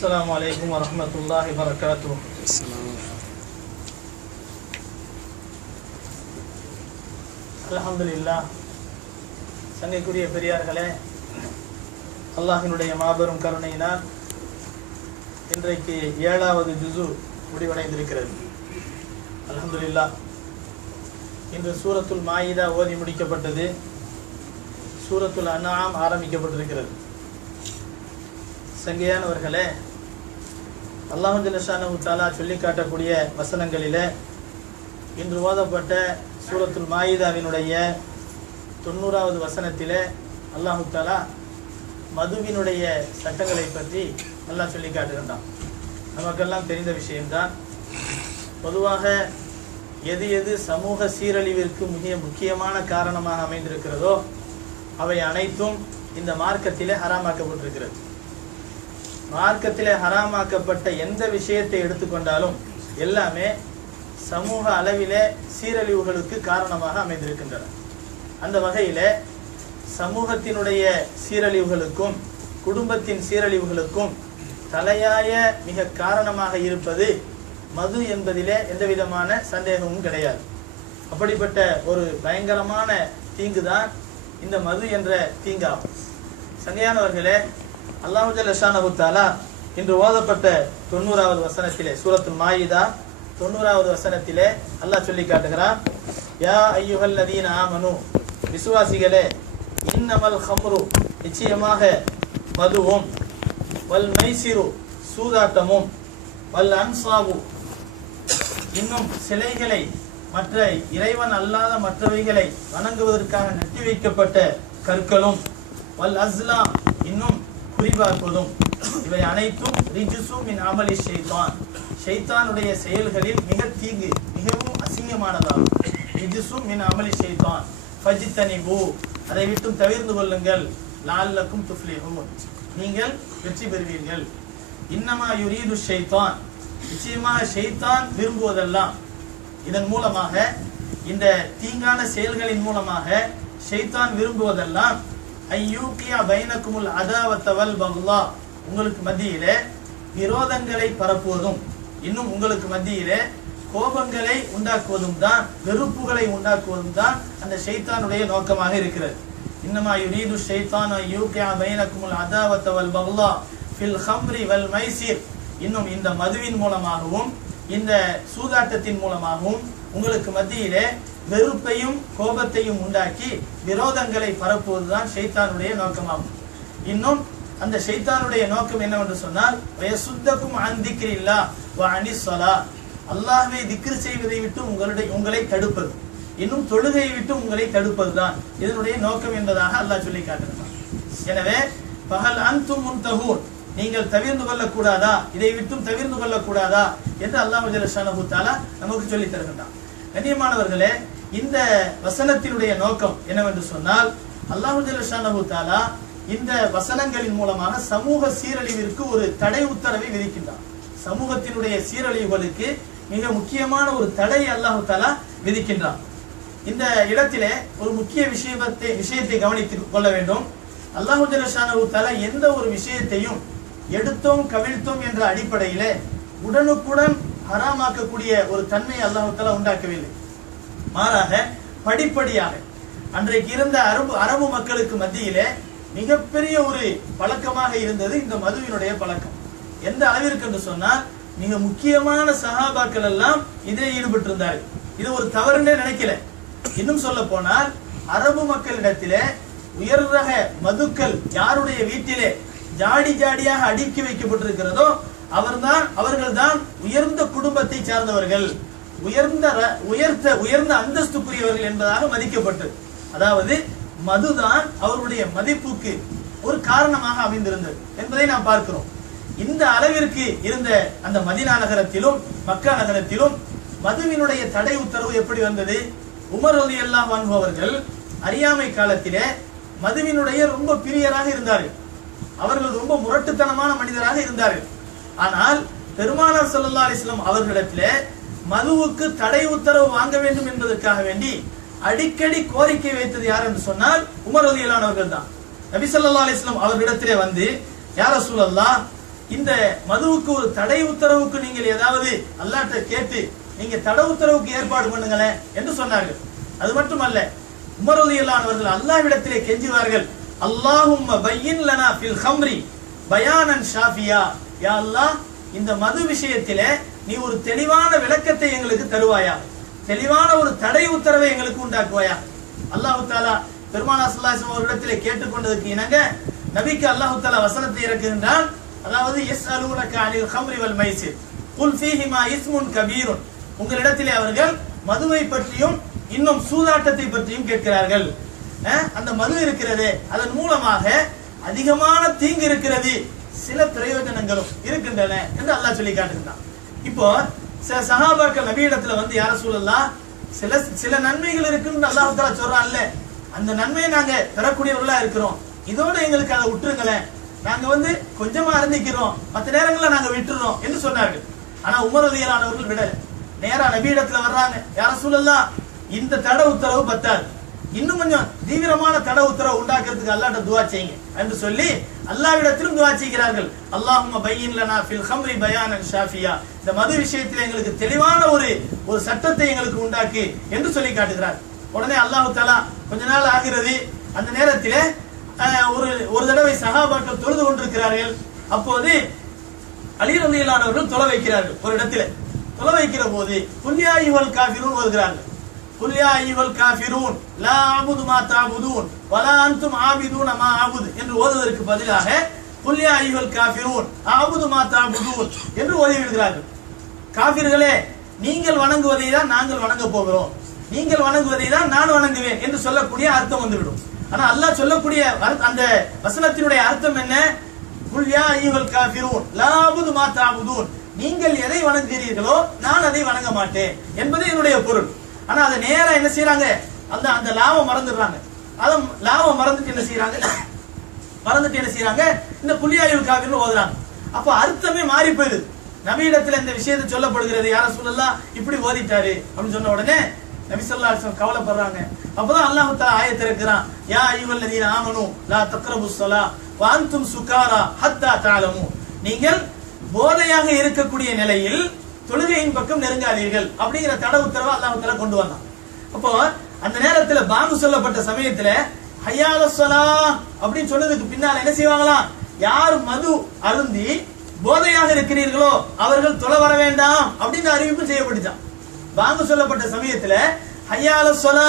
السلام عليكم ورحمة الله وبركاته அல்ஹம்துலில்லாஹ் சங்கைக்குரிய பெரியார்களே அல்லாஹினுடைய மாபெரும் கருணையினால் இன்றைக்கு ஏழாவது ஜுசு முடிவடைந்திருக்கிறது அல்ஹம்துலில்லாஹ் இன்று சூரத்துல் மாயிதா ஓதி முடிக்கப்பட்டது சூரத்துல் அன்ஆம் ஆரம்பிக்கப்பட்டிருக்கிறது சங்கையானவர்களே அல்லாஹு தாலா சொல்லி காட்டக்கூடிய வசனங்களில் இன்று ஓதப்பட்ட சூரத்துல் மாயிதாவினுடைய தொண்ணூறாவது வசனத்தில் அல்லாஹு தாலா மதுவினுடைய சட்டங்களை பற்றி நல்லா சொல்லி காட்டுகின்றான். நமக்கெல்லாம் தெரிந்த விஷயம்தான். பொதுவாக எது எது சமூக சீரழிவிற்கு மிக முக்கியமான காரணமாக அமைந்திருக்கிறதோ அவை அனைத்தும் இந்த மார்க்கத்திலே ஹராமாக்கப்பட்டிருக்கிறது. மார்க்கத்திலே ஹராமாக்கப்பட்ட எந்த விஷயத்தை எடுத்துக்கொண்டாலும் எல்லாமே சமூக அளவிலே சீரழிவுகளுக்கு காரணமாக அமைந்திருக்கின்றன. அந்த வகையிலே சமூகத்தினுடைய சீரழிவுகளுக்கும் குடும்பத்தின் சீரழிவுகளுக்கும் தலையாய மிக காரணமாக இருப்பது மது என்பதிலே எந்த விதமான சந்தேகமும் கிடையாது. அப்படிப்பட்ட ஒரு பயங்கரமான தீங்கு தான் இந்த மது என்ற தீங்காகும். சங்கையானவர்களே அல்லாஹு ஜல்லஷானஹு இன்று ஓதப்பட்ட தொண்ணூறாவது வசனத்திலே சூரத்துல் மாயிதா தொண்ணூறாவது வசனத்திலே அல்லாஹ் சொல்லி காட்டுகிறான் யா ஐயுகல் நதீன ஆமனு விசுவாசிகளே இன்னமல் ஹம்ரு நிச்சயமாக மதுவும் வல் மைசிரு சூதாட்டமும் வல் அன்சாவு இன்னும் சிலைகளை மற்ற இறைவன் அல்லாத மற்றவைகளை வணங்குவதற்காக நட்டி வைக்கப்பட்ட கற்களும் வல் அஸ்லாம் இன்னும் குறிபார்ப்பதும் இவை அனைத்தும் ரிஜிசும் மின் அமலி ஷெய்தான் ஷெய்தானுடைய செயல்களில் மிக தீங்கு மிகவும் அசிங்கமானதாகும். ரிஜுசும் மின் அமலி ஃபஜித்தனி பூ அதை விட்டும் தவிர்ந்து கொள்ளுங்கள். லால்லக்கும் துஃப்லிஹூன் நீங்கள் வெற்றி பெறுவீர்கள். இன்னமா யுரீது ஷெய்தான் நிச்சயமாக ஷெய்தான் விரும்புவதெல்லாம் இதன் மூலமாக இந்த தீங்கான செயல்களின் மூலமாக ஷெய்தான் விரும்புவதெல்லாம் ஐயூக்கியா பைனக்குமுல் அதாவத்தவல் பகுலா. உங்களுக்கு மத்தியிலே விரோதங்களை பரப்புவதும் இன்னும் உங்களுக்கு மத்தியிலே கோபங்களை உண்டாக்குவதும் தான் வெறுப்புகளை உண்டாக்குவதும் தான் அந்த ஷைத்தானுடைய நோக்கமாக இருக்கிறது. இன்னமா யுரீது ஷைத்தான் ஐயூக்கியா பைனக்குமுல் அதாவத்தவல் பகுலா ஃபில் ஹம்ரி வல் மைசீர். இன்னும் இந்த மதுவின் மூலமாகவும் இந்த சூதாட்டத்தின் மூலமாகவும் உங்களுக்கு மத்தியிலே வெறுப்பையும் கோபத்தையும் உண்டாக்கி விரோதங்களை பரப்புவதுதான் ஷைத்தானுடைய நோக்கமாகும். இன்னும் அந்த ஷைத்தானுடைய நோக்கம் என்னவென்று சொன்னால் வயசுத்தக்கும் அந்திக்கிரில்லா வ அல்லாஹ்வை திக்ரு செய்வதை விட்டு உங்களுடைய உங்களை தடுப்பது. இன்னும் தொழுகையை விட்டு உங்களை தடுப்பதுதான். இதனுடைய நோக்கம் என்பதாக அல்லாஹ் சொல்லி காட்டுகிறான். எனவே பகல் அந்தும் நீங்கள் தவிர்ந்து கொள்ளக்கூடாதா? இதை விட்டும் தவிர்ந்து கொள்ளக்கூடாதா? என்று அல்லாஹ் ஜலஷானு தாலா நமக்கு சொல்லி தருகின்றான். கண்ணியமானவர்களே இந்த வசனத்தினுடைய நோக்கம் என்னவென்று சொன்னால் அல்லாஹு தாலா இந்த வசனங்களின் மூலமாக சமூக சீரழிவிற்கு ஒரு தடை உத்தரவை விதிக்கின்றான். சமூகத்தினுடைய சீரழிவுகளுக்கு மிக முக்கியமான ஒரு தடை அல்லாஹு தாலா விதிக்கின்றான். இந்த இடத்திலே ஒரு முக்கிய விஷயத்தை விஷயத்தை கவனித்துக் கொள்ள வேண்டும். அல்லாஹு ஜலஷானு தாலா எந்த ஒரு விஷயத்தையும் எடுத்தோம் கவிழ்த்தோம் என்ற அடிப்படையிலே உடனுக்குடன் ஹராமாக்கக்கூடிய ஒரு தன்மையை அல்லாஹால உண்டாக்கவில்லை. மாறாக படிப்படியாக அன்றைக்கு இருந்த அரபு அரபு மக்களுக்கு மத்தியிலே மிகப்பெரிய ஒரு பழக்கமாக இருந்தது இந்த மதுவினுடைய பழக்கம். எந்த அளவிற்கு என்று சொன்னால் மிக முக்கியமான சகாபாக்கள் எல்லாம் இதில் ஈடுபட்டிருந்தார்கள். இது ஒரு தவறுனே நினைக்கல. இன்னும் சொல்ல போனால் அரபு மக்களிடத்திலே உயர் ரக மதுக்கள் யாருடைய வீட்டிலே ஜாடி ஜாடியாக அடுக்கி வைக்கப்பட்டிருக்கிறதோ அவர்தான் அவர்கள் தான் உயர்ந்த குடும்பத்தை சார்ந்தவர்கள். உயர்ந்த ர- உயர்த்த உயர்ந்த அந்தஸ்துக்குரியவர்கள் என்பதாக மதிக்கப்பட்டது அதாவது மதுதான் அவருடைய மதிப்புக்கு ஒரு காரணமாக அமைந்திருந்தது என்பதை நாம் பார்க்கிறோம். இந்த அளவிற்கு இருந்த அந்த மதினா நகரத்திலும் மக்கா நகரத்திலும் மதுவினுடைய தடை உத்தரவு எப்படி வந்தது? உமர் அலி அல்லாஹ் அவர்கள் அறியாமை காலத்திலே மதுவினுடைய ரொம்ப பிரியராக இருந்தார்கள். அவர்கள் ரொம்ப முரட்டுத்தனமான மனிதராக இருந்தார்கள். ஆனால் பெருமானார் சல்லா அலிஸ்லாம் அவர்களிடத்திலே மதுவுக்கு தடை உத்தரவு வாங்க வேண்டும் என்பதற்காக வேண்டி அடிக்கடி கோரிக்கை வைத்தது யார் என்று சொன்னால் உமர் அலியலானவர்கள் தான் நபி ஸல்லல்லாஹு அலிஸ்லாம் அவர்களிடத்திலே வந்து யார சூழல்லா இந்த மதுவுக்கு ஒரு தடை உத்தரவுக்கு நீங்கள் ஏதாவது அல்லாட்ட கேட்டு நீங்க தடை உத்தரவுக்கு ஏற்பாடு பண்ணுங்களேன் என்று சொன்னார்கள். அது மட்டுமல்ல உமர் ரலியல்லாஹு அல்லாவிடத்திலே கெஞ்சுவார்கள் அல்லாஹும் பையின் லனா ஃபில் ஹம்ரி பயானன் ஷாஃபியா யா அல்லாஹ் இந்த மது விஷயத்திலே நீ ஒரு தெளிவான விளக்கத்தை எங்களுக்கு தருவாயா? தெளிவான ஒரு தடை உத்தரவை எங்களுக்கு உண்டாக்குவாயா? அல்லாஹு தாலா பெருமானா ஸல்லல்லாஹு அவர்களிடத்திலே கேட்டுக்கொண்டதுக்கு இணங்க நபிக்கு அல்லாஹு தாலா வசனத்தை இறக்குகின்றால் அதாவது எஸ் அலுவலக அணில் ஹம்ரி வல் மைசிர் குல் ஃபீஹிமா இஸ்முன் கபீருன். உங்களிடத்திலே அவர்கள் மதுவை பற்றியும் இன்னும் சூதாட்டத்தை பற்றியும் கேட்கிறார்கள். அந்த மது இருக்கிறது அதன் மூலமாக அதிகமான தீங்கு இருக்கிறது. சில பிரயோஜனங்களும் இருக்கின்றன என்று அல்லாஹ் சொல்லி காட்டுகிறான் இப்போ சில சஹாபாக்கள் நபியிடத்துல வந்து யார சொல்லலாம் சில சில நன்மைகள் இருக்குன்னு அல்லாஹு தஆலா சொல்றான்ல. அந்த நன்மையை நாங்க பெறக்கூடியவர்களா இருக்கிறோம். இதோட எங்களுக்கு அதை விட்டுருங்களேன். நாங்க வந்து கொஞ்சமா அருந்திக்கிறோம் மத்த நேரங்கள்ல நாங்க விட்டுறோம் என்று சொன்னார்கள். ஆனா உமர் ரலியல்லானவர்கள் விடல. நேரா நபியிடத்துல வர்றாங்க. யார சொல்லலாம் இந்த தடை உத்தரவு பத்தாது. இன்னும் கொஞ்சம் தீவிரமான தடை உத்தரவு உண்டாக்குறதுக்கு அல்லாட்ட துவா செய்யுங்க என்று சொல்லி அல்லாவிடத்திலும் துவா செய்கிறார்கள். அல்லாஹும் பையின் ஃபில் ஹம்ரி பயானன் ஷாஃபியா. இந்த மது விஷயத்தில் எங்களுக்கு தெளிவான ஒரு ஒரு சட்டத்தை எங்களுக்கு உண்டாக்கு என்று சொல்லி காட்டுகிறார். உடனே அல்லாஹு தஆலா கொஞ்ச நாள் ஆகிறது. அந்த நேரத்திலே ஒரு ஒரு தடவை சகாபாக்கள் தொழுது கொண்டிருக்கிறார்கள். அப்போது அலி தொலை வைக்கிறார்கள். ஒரு இடத்துல. தொலை வைக்கிற போது குல்யா காவிரும் வருகிறார்கள். قل يا ஐவல் الكافرون لا அபுது ما تعبدون ولا அன்தும் عابدون ما ஆபுது என்று ஓதுவதற்கு பதிலாக குல்யா ஐவல் الكافرون ஆபுது ما تعبدون என்று ஓதி விடுகிறார்கள். காபிர்களே நீங்கள் வணங்குவதை தான் நாங்கள் வணங்க போகிறோம். நீங்கள் வணங்குவதை தான் நான் வணங்குவேன் என்று சொல்லக்கூடிய அர்த்தம் வந்துவிடும். ஆனா அல்லாஹ் சொல்லக்கூடிய அந்த வசனத்தினுடைய அர்த்தம் என்ன? குல் யா அய்யுஹல் காஃபிரூன் லாபுது மா நீங்கள் எதை வணங்குகிறீர்களோ நான் அதை வணங்க மாட்டேன் என்பது என்னுடைய பொருள். ஆனா அதை நேரா என்ன செய்யறாங்க அந்த அந்த லாபம் மறந்துடுறாங்க. அதை லாபம் மறந்துட்டு என்ன செய்யறாங்க மறந்துட்டு என்ன செய்யறாங்க இந்த புள்ளியாயுள் காவிர்னு ஓதுறாங்க. அப்ப அர்த்தமே மாறி போயிடுது. நபியிடத்துல இந்த விஷயத்தை சொல்லப்படுகிறது யார சொல்லலாம் இப்படி ஓதிட்டாரு. அப்படின்னு சொன்ன உடனே நபி ஸல்லல்லாஹு கவலைப்படுறாங்க. அப்பதான் அல்லாஹ் தஆலா ஆயத்தை இறக்குறான். யா அய்யுஹல்லதீன ஆமனு லா தக்ரபு ஸலா வாந்தும் சுகாரா ஹத்தா தாளமும் நீங்கள் போதையாக இருக்கக்கூடிய நிலையில் தொழுகையின் பக்கம் நெருங்காதீர்கள் அப்படிங்கிற தட உத்தரவை அல்லாஹ் கொண்டு வந்தான். அப்போ அந்த நேரத்துல பாங்கு சொல்லப்பட்ட சமயத்துல ஹையால சொலா அப்படின்னு சொன்னதுக்கு பின்னால என்ன செய்வாங்களாம் யார் மது அருந்தி போதையாக இருக்கிறீர்களோ அவர்கள் தொலை வர வேண்டாம் அப்படின்னு அறிவிப்பு செய்யப்பட்டுச்சான் பாங்கு சொல்லப்பட்ட சமயத்துல ஹையால சொலா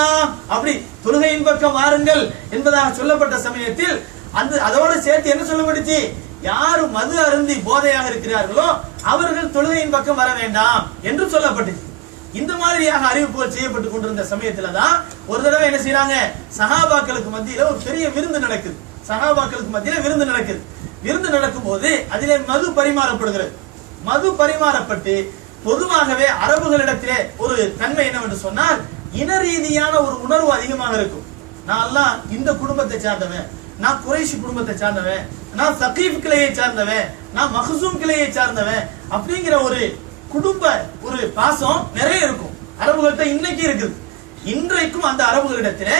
அப்படி தொழுகையின் பக்கம் வாருங்கள் என்பதாக சொல்லப்பட்ட சமயத்தில் அந்த அதோட சேர்த்து என்ன சொல்லப்படுச்சு யார் மது அருந்தி போதையாக இருக்கிறார்களோ அவர்கள் தொழுகையின் பக்கம் வர வேண்டாம் என்று சொல்லப்பட்டுச்சு. இந்த மாதிரியாக அறிவிப்புகள் செய்யப்பட்டு கொண்டிருந்த சமயத்துல தான் ஒரு தடவை என்ன செய்யறாங்க சகாபாக்களுக்கு மத்தியில ஒரு பெரிய விருந்து நடக்குது. சகாபாக்களுக்கு மத்தியில விருந்து நடக்குது. விருந்து நடக்கும் போது அதிலே மது பரிமாறப்படுகிறது. மது பரிமாறப்பட்டு பொதுவாகவே அரபுகளிடத்திலே ஒரு தன்மை என்னவென்று சொன்னால் இன ரீதியான ஒரு உணர்வு அதிகமாக இருக்கும். நான் எல்லாம் இந்த குடும்பத்தை சார்ந்தவன். நான் குறைஷி குடும்பத்தை சார்ந்தவன் நான் சகீப் கிளையை சார்ந்தவன் நான் மஹசூம் கிளையை சார்ந்தவன் அப்படிங்கிற ஒரு குடும்ப ஒரு பாசம் நிறைய இருக்கும். அரபுகள்கிட்ட இன்னைக்கு இருக்குது. இன்றைக்கும் அந்த அரபுகளிடத்துல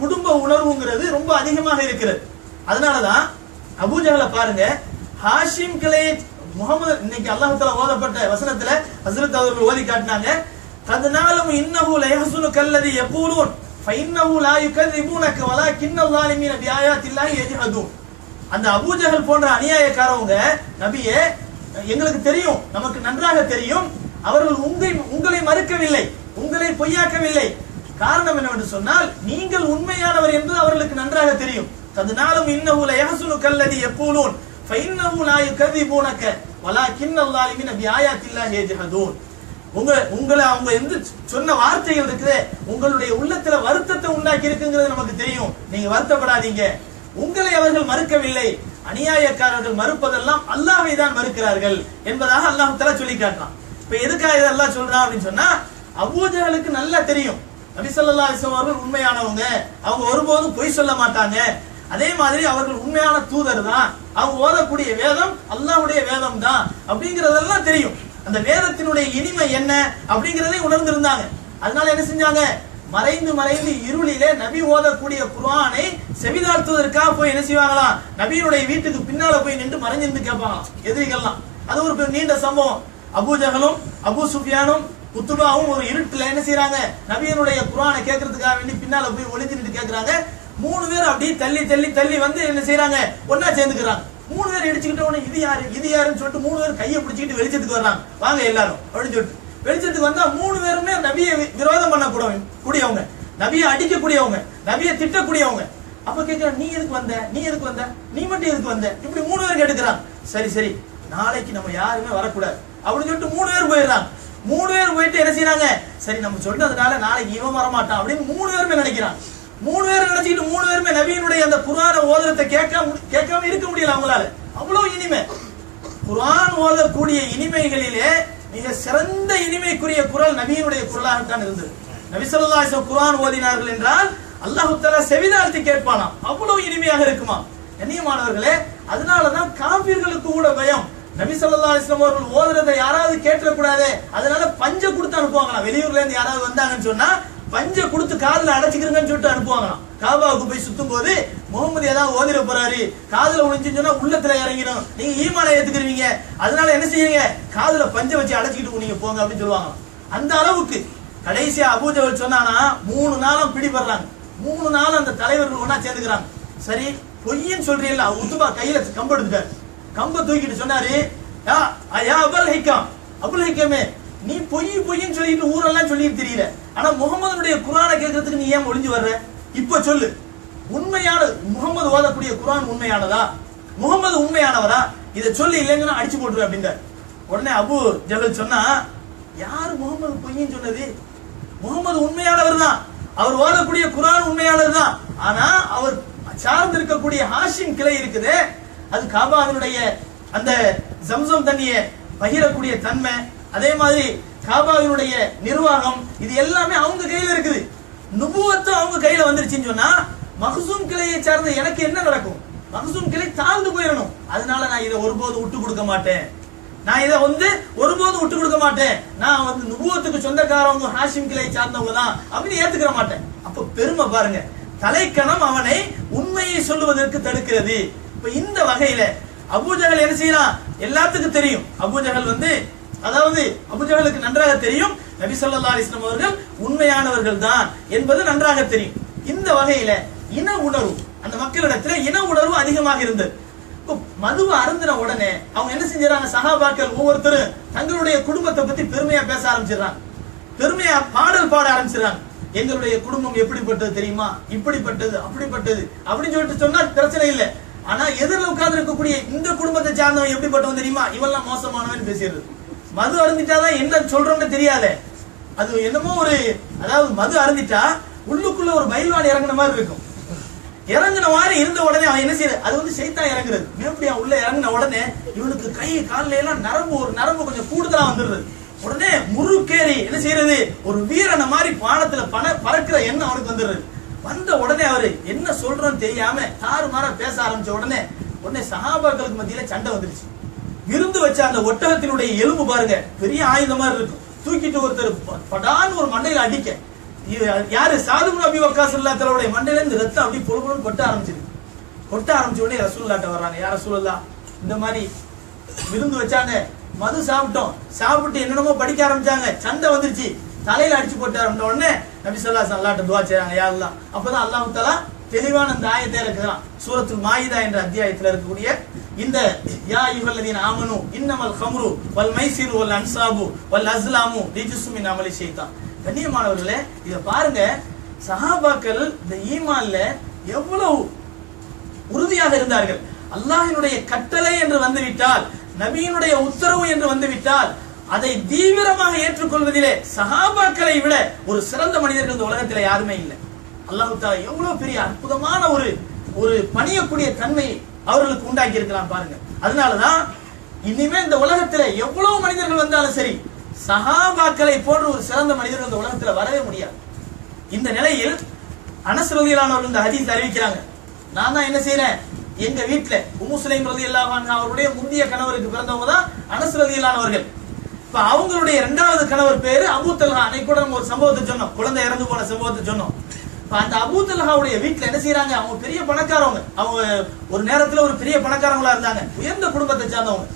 குடும்ப உணர்வுங்கிறது ரொம்ப அதிகமாக இருக்கிறது. அதனாலதான் அபூஜஹல பாருங்க ஹாஷிம் கிளையை முகமது இன்னைக்கு அல்லாஹ் ஓதப்பட்ட வசனத்துல ஹசரத் அவர்கள் ஓதி காட்டினாங்க அதனாலும் இன்னஹு லயஹசுனு கல்லதி எப்போதும் ஃபைன்னஹு லா யுகذிபூனக வலாக்கின்ன ஸாலிமீன பிஆயாத்தில்லாஹி யஜ்ஹதூன் அந்த அபூஜஹல் போன்ற அநியாயக்காரவங்க நபியே எங்களுக்கு தெரியும் நமக்கு நன்றாக தெரியும். அவர்கள் உங்களை உங்களை மறுக்கவில்லை உங்களை பொய்யாக்கவில்லை. காரணம் என்னவென்று சொன்னால் நீங்கள் உண்மையானவர் என்பது அவர்களுக்கு நன்றாக தெரியும். அதனாலும் இன்னஹு லயஹசுனு கல்லதி யகூலூன் ஃபைன்னஹு லா யுகذிபூனக வலாக்கின்ன ஸாலிமீன பிஆயாத்தில்லாஹி யஜ்ஹதூன். உங்க உங்களை அவங்க எந்த சொன்ன வார்த்தைகள் இருக்குது உங்களுடைய உள்ளத்துல வருத்தத்தை உண்டாக்கி இருக்குங்கிறது நமக்கு தெரியும். நீங்க வருத்தப்படாதீங்க. உங்களை அவர்கள் மறுக்கவில்லை. அநியாயக்காரர்கள் மறுப்பதெல்லாம் அல்லாவை தான் மறுக்கிறார்கள் என்பதாக அல்லாஹ் தலா சொல்லி காட்டுறான். இப்ப எதுக்காக இதெல்லாம் சொல்றான் அப்படின்னு சொன்னா அபூஜஹலுக்கு நல்லா தெரியும். நபிசல்லா இஸ்லாம் அவர்கள் உண்மையானவங்க. அவங்க ஒருபோதும் பொய் சொல்ல மாட்டாங்க. அதே மாதிரி அவர்கள் உண்மையான தூதர் தான். அவங்க ஓதக்கூடிய வேதம் அல்லாவுடைய வேதம் தான். அப்படிங்கறதெல்லாம் தெரியும். அந்த வேதத்தினுடைய இனிமை என்ன அப்படிங்கறதை உணர்ந்திருந்தாங்க. அதனால என்ன செஞ்சாங்க? மறைந்து மறைந்து இருளிலே நபி ஓதக்கூடிய குர்ஆனை செவிதாழ்த்துவதற்காக போய் என்ன செய்வாங்களாம்? நபியினுடைய வீட்டுக்கு பின்னால போய் நின்று மறைஞ்சிருந்து கேட்பாங்களாம் எதிரிகள்லாம். அது ஒரு நீண்ட சம்பவம். அபு ஜஹலும் அபு சுஃபியானும் குத்துபாவும் ஒரு இருட்டுல என்ன செய்யறாங்க நபியனுடைய குரானை கேட்கறதுக்காக வேண்டி பின்னால போய் ஒளிஞ்சு நின்று கேட்கறாங்க. மூணு பேர் அப்படியே தள்ளி தள்ளி தள்ளி வந்து என்ன செய்யறாங்க ஒன்னா சேர்ந்துக்கிறாங்க. மூணு பேர் இடிச்சுக்கிட்ட உடனே இது யாரு? இது யாருன்னு சொல்லிட்டு மூணு பேர் கையை பிடிச்சிக்கிட்டு வெளிச்சத்துக்கு வர்றாங்க. வாங்க எல்லாரும் அப்படின்னு சொல்லிட்டு. வெளிச்சத்துக்கு வந்தா மூணு பேருமே நபியை விரோதம் பண்ணக்கூட கூடியவங்க. நபியை அடிக்கக்கூடியவங்க. நபியை திட்டக்கூடியவங்க. அப்ப கேக்குறான் நீ எதுக்கு வந்த? நீ எதுக்கு வந்த? நீ மட்டும் எதுக்கு வந்த? இப்படி மூணு பேர் கேட்டுக்கிறான் சரி சரி. நாளைக்கு நம்ம யாருமே வரக்கூடாது. அப்படின்னு சொல்லிட்டு மூணு பேர் போயிடுறாங்க. மூணு பேர் போயிட்டு என்ன செய்யறாங்க சரி நம்ம சொன்னதுனால நாளைக்கு இவன் வரமாட்டான் அப்படின்னு மூணு பேருமே நினைக்கிறான் மூணு பேர் நினைச்சிட்டு மூணு பேருமே நவீனுடைய அந்த குரான ஓதரத்தை கேட்க கேட்காம இருக்க முடியல அவங்களால. அவ்வளவு இனிமை. குரான் ஓதக்கூடிய இனிமைகளிலே மிக சிறந்த இனிமைக்குரிய குரல் நபியினுடைய குரலாகத்தான் இருந்தது. நபிசல்லா குரான் ஓதினார்கள் என்றால் அல்லாஹ் தஆலா செவிதாழ்த்தி கேட்பானாம். அவ்வளவு இனிமையாக இருக்குமா? கண்ணியமானவர்களே அதனாலதான் காபீர்களுக்கு கூட பயம். நபி சொல்லா இஸ்லாம் அவர்கள் ஓதுறதை யாராவது கேட்டக்கூடாது அதனால பஞ்ச கொடுத்து அனுப்புவாங்களா வெளியூர்ல இருந்து யாராவது வந்தாங்கன்னு சொன்னா பஞ்ச கொடுத்து காதில் அடைச்சுக்கிறங்கன்னு சொல்லிட்டு அனுப்புவாங்களாம். காபாவுக்கு போய் சுத்தும் போது முகமது ஏதாவது ஓதிட போறாரு. காதுல ஒளிஞ்சுன்னு சொன்னா உள்ளத்துல இறங்கிடும். நீங்க ஈமான ஏத்துக்கிறீங்க. அதனால என்ன செய்யுங்க? காதுல பஞ்ச வச்சு அடைச்சிக்கிட்டு நீங்க போங்க அப்படின்னு சொல்லுவாங்க அந்த அளவுக்கு கடைசியா அபூஜவல் சொன்னானா மூணு நாளும் பிடிபடுறாங்க. மூணு நாளும் அந்த தலைவர்கள் ஒன்னா சேர்ந்துக்கிறாங்க. சரி பொய்யன்னு சொல்றீங்களா உத்துபா கையில கம்பெடுத்துட்டாரு கம்ப தூக்கிட்டு சொன்னாரு அபுல் ஹிக்கம். அபுல் ஹைக்கமே நீ பொய் பொய்ன்னு சொல்லிட்டு ஊரெல்லாம் சொல்லிட்டு தெரியல. ஆனா முகமதுடைய குரானை கேட்கறதுக்கு நீ ஏன் ஒளிஞ்சு வர்ற? இப்ப சொல்லு. உண்மையான முகமது ஓதக்கூடிய குரான் உண்மையானதா? முகமது உண்மையானவரா? இதை சொல்லி இல்லைங்கன்னா அடிச்சு போட்டுரு அப்படின்றார். உடனே அபு ஜஹல் சொன்னா யார் முகமது பொய்ன்னு சொன்னது? முகமது உண்மையானவர் தான். அவர் ஓதக்கூடிய குரான் உண்மையானவர் தான். ஆனா அவர் சார்ந்து இருக்கக்கூடிய ஹாஷிம் கிளை இருக்குதே. அது காபாவினுடைய அந்த ஜம்சம் தண்ணியை பகிரக்கூடிய தன்மை அதே மாதிரி காபாவினுடைய நிர்வாகம் இது எல்லாமே அவங்க கையில இருக்குது. நுபுவத்தும் அவங்க கையில வந்துருச்சுன்னு சொன்னா மகசூம் கிளையை சார்ந்த எனக்கு என்ன நடக்கும்? மகசூம் கிளை தாழ்ந்து போயிடணும். அதனால நான் இதை ஒருபோதும் விட்டு கொடுக்க மாட்டேன். நான் இதை வந்து ஒருபோதும் விட்டு கொடுக்க மாட்டேன். நான் வந்து நுபுவத்துக்கு சொந்தக்காரவங்க ஹாஷிம் கிளை சார்ந்தவங்க தான் அப்படின்னு ஏத்துக்கிற மாட்டேன். அப்ப பெருமை பாருங்க. தலைக்கணம் அவனை உண்மையை சொல்லுவதற்கு தடுக்கிறது. இப்ப இந்த வகையில அபூஜகல் என்ன செய்யறான்? எல்லாத்துக்கும் தெரியும். அபூஜகல் வந்து அதாவது அபுஜகளுக்கு நன்றாக தெரியும். நபி சொல்லா அலைஹி அவர்கள் உண்மையானவர்கள் தான் என்பது நன்றாக தெரியும். இந்த வகையில இன உணர்வு அந்த மக்களிடத்துல இன உணர்வு அதிகமாக இருந்தது. மதுவு மதுவை அருந்தின உடனே அவங்க என்ன செஞ்சாங்க சகாபாக்கள் ஒவ்வொருத்தரும் தங்களுடைய குடும்பத்தை பத்தி பெருமையா பேச ஆரம்பிச்சிடுறாங்க. பெருமையா பாடல் பாட ஆரம்பிச்சிடறாங்க. எங்களுடைய குடும்பம் எப்படிப்பட்டது தெரியுமா? இப்படிப்பட்டது அப்படிப்பட்டது அப்படின்னு சொல்லிட்டு சொன்னா பிரச்சனை இல்லை. ஆனா எதிரில் உட்கார்ந்து இருக்கக்கூடிய இந்த குடும்பத்தை சார்ந்தவன் எப்படிப்பட்டவன் தெரியுமா? இவெல்லாம் மோசமானவன் பேசிடுறது. மது அருந்திட்டாதான் என்ன சொல்றோம்னு தெரியாதே. அது என்னமோ ஒரு அதாவது மது அருந்திட்டா உள்ளுக்குள்ள ஒரு பயில்வான் இறங்குன மாதிரி இருக்கும். இறங்குன மாதிரி இருந்த உடனே அவன் என்ன செய்யறது அது வந்து சைத்தா இறங்குறது. மேப்படியா உள்ள இறங்குன உடனே இவனுக்கு கை காலில எல்லாம் நரம்பு ஒரு நரம்பு கொஞ்சம் கூடுதலா வந்துடுறது. உடனே முறுக்கேறி என்ன செய்யறது? ஒரு வீரனை மாதிரி பானத்துல பண பறக்கிற எண்ணம் அவனுக்கு வந்துடுறது. வந்த உடனே அவரு என்ன சொல்றோன்னு தெரியாம தாறுமாறா பேச ஆரம்பிச்ச உடனே உடனே சகாபாக்களுக்கு மத்தியில சண்டை வந்துருச்சு. விருந்து வச்ச அந்த ஒட்டகத்தினுடைய எலும்பு பாருங்க பெரிய ஆயுதமா இருக்கும் தூக்கிட்டு ஒருத்தர் படான்னு ஒரு மண்டையில அடிக்க. இது யாரு? சாதுபுன் நபி வக்காஸ் இல்லாத்தவருடைய மண்டையில இருந்து ரத்தம் அப்படியே பொழுப்புன்னு கொட்ட ஆரம்பிச்சிருக்கு கொட்ட ஆரம்பிச்ச உடனே ரசூல்லாட்ட வர்றாங்க யார் ரசூல்லா இந்த மாதிரி விருந்து வச்சாங்க மது சாப்பிட்டோம். சாப்பிட்டு என்னென்னமோ படிக்க ஆரம்பிச்சாங்க சண்டை வந்துருச்சு. தலையில அடிச்சு போட்டாரு. உடனே நபி சொல்லா சல்லாட்ட துவா செய்றாங்க யாரெல்லாம் அல்லாஹ். அப்பதான் அல்லாஹு தலா தெளிவான இந்த ஆயத்தை இருக்கிறான் சூரத்துல் மாயிதா என்ற அத்தியாயத்துல இருக்கக்கூடிய இந்த யா யுகல்லதீன் ஆமனு இன்னமல் ஹம்ரு வல் மைசிரு வல் அன்சாபு வல் அஸ்லாமு ரிஜ்ஸு மின் அமலி ஷைத்தான். கண்ணியமானவர்களே இத பாருங்க. சஹாபாக்கள் இந்த ஈமான்ல எவ்வளவு உறுதியாக இருந்தார்கள். அல்லாஹினுடைய கட்டளை என்று வந்துவிட்டால் நபியினுடைய உத்தரவு என்று வந்துவிட்டால் அதை தீவிரமாக ஏற்றுக்கொள்வதிலே சஹாபாக்களை விட ஒரு சிறந்த மனிதர்கள் இந்த உலகத்தில் யாருமே இல்லை. அல்லாஹ் எவ்வளவு பெரிய அற்புதமான ஒரு ஒரு பணியக்கூடிய தன்மை அவர்களுக்கு உண்டாக்கி இருக்கலாம் பாருங்க. அதனாலதான் இனிமே இந்த உலகத்துல எவ்வளவு மனிதர்கள் வந்தாலும் சரி சகாபாக்களை போன்ற ஒரு சிறந்த மனிதர்கள் இந்த உலகத்துல வரவே முடியாது. இந்த நிலையில் அனஸ் ரலியல்லாஹு இந்த ஹதீஸ் அறிவிக்கிறாங்க. நான் தான் என்ன செய்யறேன் எங்க வீட்டுல உம்மு ரதி ரலியல்லாஹு அவருடைய முந்தைய கணவருக்கு பிறந்தவங்க தான் அனஸ் ரலியல்லாஹு இப்ப அவங்களுடைய இரண்டாவது கணவர் பேரு அபு தல்ஹா. அன்னைக்கு கூட நம்ம ஒரு சம்பவத்தை சொன்னோம். குழந்தை இறந்து போன சம்பவத்தை சொன்னோம். அந்த அபூ வீட்டுல என்ன செய்யறாங்க அவங்க பெரிய பணக்காரவங்க. அவங்க ஒரு நேரத்துல ஒரு பெரிய பணக்காரங்களா இருந்தாங்க. உயர்ந்த குடும்பத்தை சேர்ந்தவங்க.